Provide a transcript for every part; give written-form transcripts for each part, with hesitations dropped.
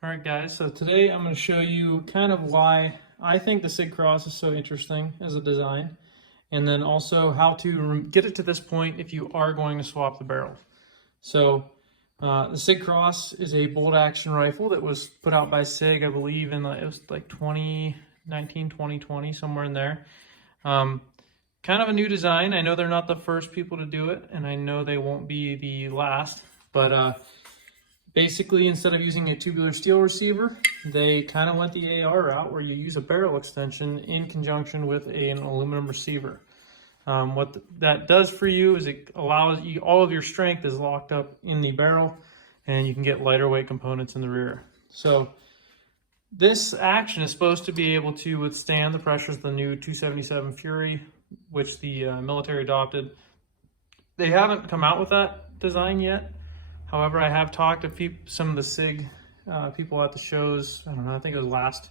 All right, guys, so today I'm going to show you kind of why I think the Sig Cross is so interesting as a design, and then also how to get it to this point if you are going to swap the barrel. So the Sig Cross is a bolt action rifle that was put out by Sig, I believe, in it was like 2019, 2020, somewhere in there. Kind of a new design. I know they're not the first people to do it, and I know they won't be the last, but basically, instead of using a tubular steel receiver, they kind of went the AR route where you use a barrel extension in conjunction with an aluminum receiver. What that does for you is it allows you, all of your strength is locked up in the barrel, and you can get lighter weight components in the rear. So this action is supposed to be able to withstand the pressures of the new 277 Fury, which the military adopted. They haven't come out with that design yet. However, I have talked to some of the Sig people at the shows. I don't know, I think it was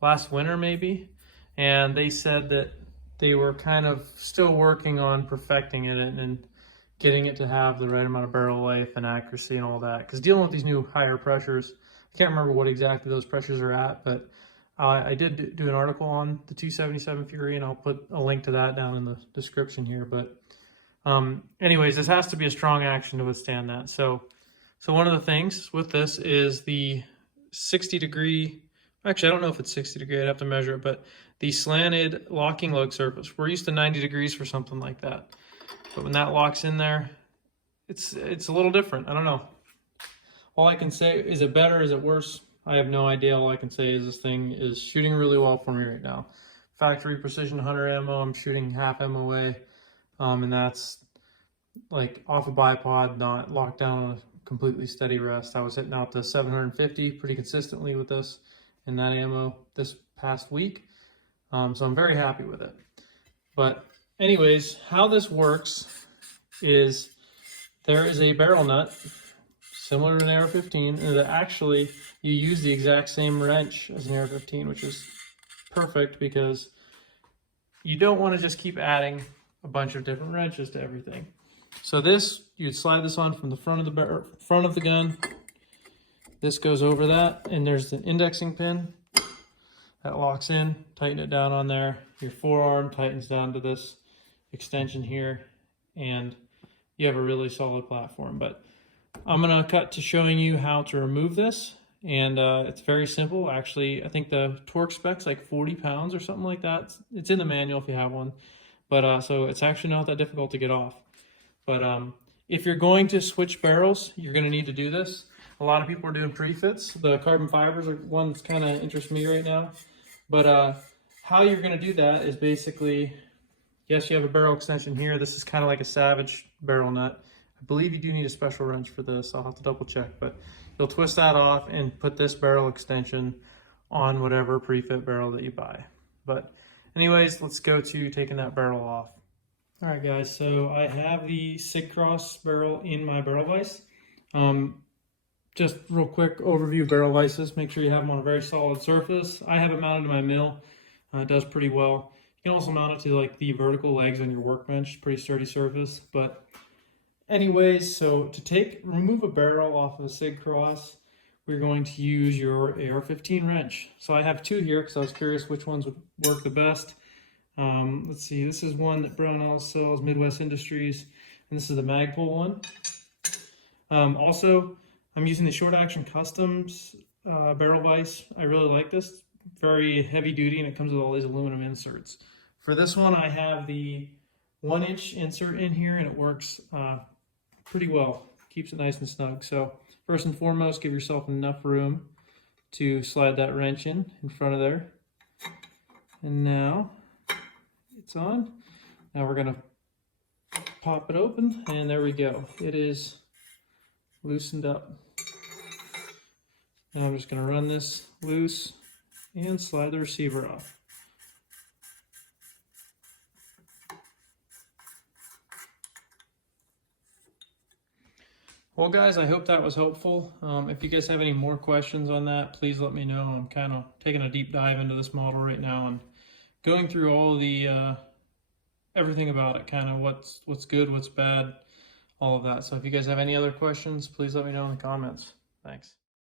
last winter maybe, and they said that they were kind of still working on perfecting it and getting it to have the right amount of barrel life and accuracy and all that. Because dealing with these new higher pressures, I can't remember what exactly those pressures are at, but I did do an article on the 277 Fury, and I'll put a link to that down in the description here. But anyways, this has to be a strong action to withstand that. So one of the things with this is the 60-degree, actually I don't know if it's 60 degree, I'd have to measure it, but the slanted locking lug surface. We're used to 90 degrees for something like that. But when that locks in there, it's a little different. I don't know. All I can say, is it better, is it worse? I have no idea. All I can say is this thing is shooting really well for me right now. Factory precision hunter ammo, I'm shooting half MOA, and that's like off a bipod, not locked down on a completely steady rest. I was hitting out to 750 pretty consistently with this and that ammo this past week. So I'm very happy with it. But anyways, how this works is there is a barrel nut similar to an AR-15, and that actually you use the exact same wrench as an AR-15, which is perfect because you don't want to just keep adding a bunch of different wrenches to everything. So this, you'd slide this on from the front of the gun. This goes over that, and there's the indexing pin that locks in. Tighten it down on there. Your forearm tightens down to this extension here, and you have a really solid platform. But I'm gonna cut to showing you how to remove this, and it's very simple. Actually, I think the torque spec's like 40 pounds or something like that. It's in the manual if you have one. But so it's actually not that difficult to get off. But if you're going to switch barrels, you're going to need to do this. A lot of people are doing pre-fits. The carbon fibers are one that's kind of interests me right now. But how you're going to do that is basically, yes, you have a barrel extension here. This is kind of like a Savage barrel nut. I believe you do need a special wrench for this. I'll have to double check. But you'll twist that off and put this barrel extension on whatever pre-fit barrel that you buy. But anyways, let's go to taking that barrel off. All right, guys, so I have the Sig Cross barrel in my barrel vise. Just real quick overview of barrel vices. Make sure you have them on a very solid surface. I have it mounted to my mill. It does pretty well. You can also mount it to like the vertical legs on your workbench. Pretty sturdy surface. But anyways, so to remove a barrel off of a Sig Cross, we're going to use your AR-15 wrench. So I have two here because I was curious which ones would work the best. Let's see, this is one that Brownell sells, Midwest Industries, and this is the Magpul one. Also, I'm using the Short Action Customs barrel vise. I really like this. Very heavy duty, and it comes with all these aluminum inserts. For this one, I have the 1-inch insert in here, and it works pretty well. Keeps it nice and snug. So first and foremost, give yourself enough room to slide that wrench in front of there. And now it's on. Now we're gonna pop it open, and there we go. It is loosened up. Now I'm just gonna run this loose and slide the receiver off. Well, guys, I hope that was helpful. If you guys have any more questions on that, please let me know. I'm kind of taking a deep dive into this model right now and going through all of the everything about it, kind of what's good, what's bad, all of that. So if you guys have any other questions, please let me know in the comments. Thanks.